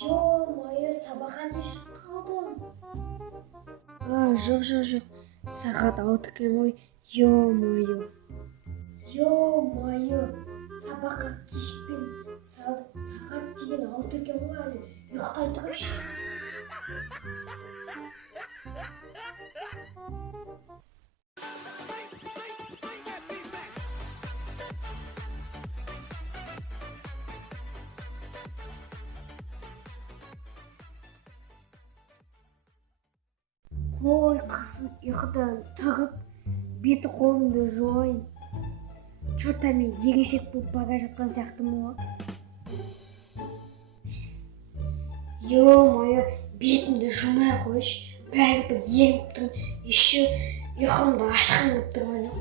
Ё-моё, сабаққа кешігіп қалдым. Жоқ. Сағат 6 екен ғой. Ё-моё. Ё-моё, сабаққа кешікпен сағат деген 6 екен ғой әлі. Ұйықтай тұрайыншы. Қой қыздың ұйқыдан тұрып, беті қолымды жуайын. Чота мен ересек болып бара жатқан сияқтымын ғой. Ё-моё, бетімді жумай қойшы. Бәрібір еріп тұр. Еще ұйқымды ашқан болып тұрған жоқ.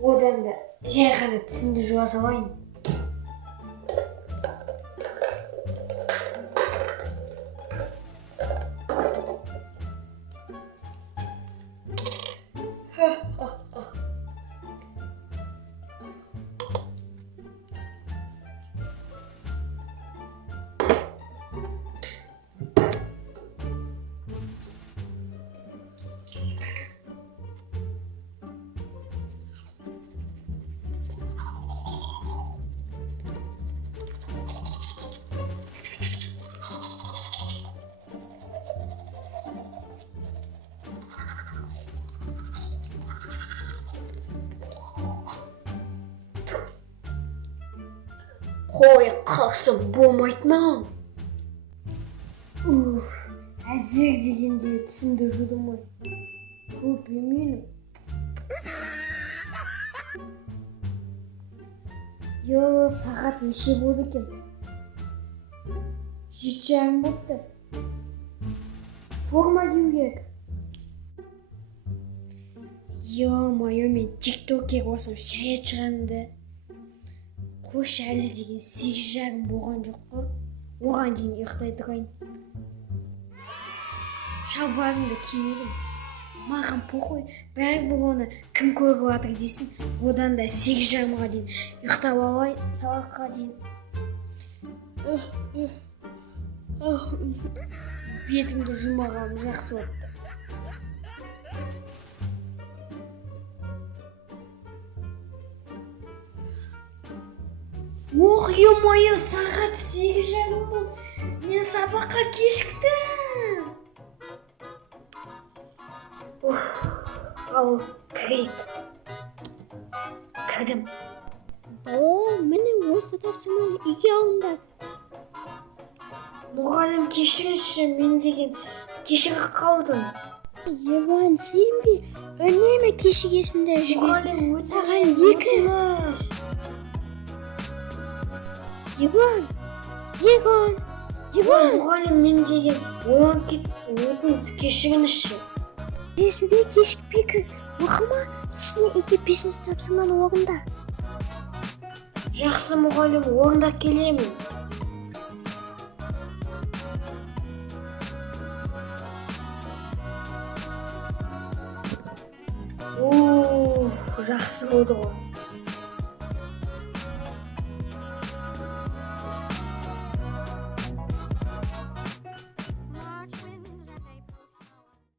Одан да жай ғана тісімді жуа салайын. Қой қақсы болмайтын-ау. Әзер дегенде тісімді жудым ғой. Көп емеймін. Сағат неше болды екен? 7:30 болыпты. Форма кию керек. Ё-моё, мен тиктокер болсам шай шығамын. Қош әлі деген 8:30 болған жоқ қой. Оған дейін ұйықтай тұрайын. Шалбарымды киедім. Маған похуй, бәрібір оны кім көріп жатыр дейсің. Одан да 8:30-ға дейін ұйықтап алайын, сабаққа дейін. Бетімді жумағаным жақсы болыпты. Ё-моё, сағат 8:30 болды. Мен сабаққа кешіктім. Ал кірейік. Кірдім. Міне осы тапсырманы үйге алыңдар. Мұғалім, кешіріңізші, мен деген кешігіп қалдым. Ерлан, сен бе? Үнемі кешігесіңдер жүресің. Саған 2. Ерлан! Мұғалім, мен деген оған кетті. Өтіңіз, кешіріңізші. Сізде кешікпей кір. Оқыма, сосын үйге 5-ші тапсырманы орында. Жақсы мұғалім, орындап келемін. Жақсы болды ғой.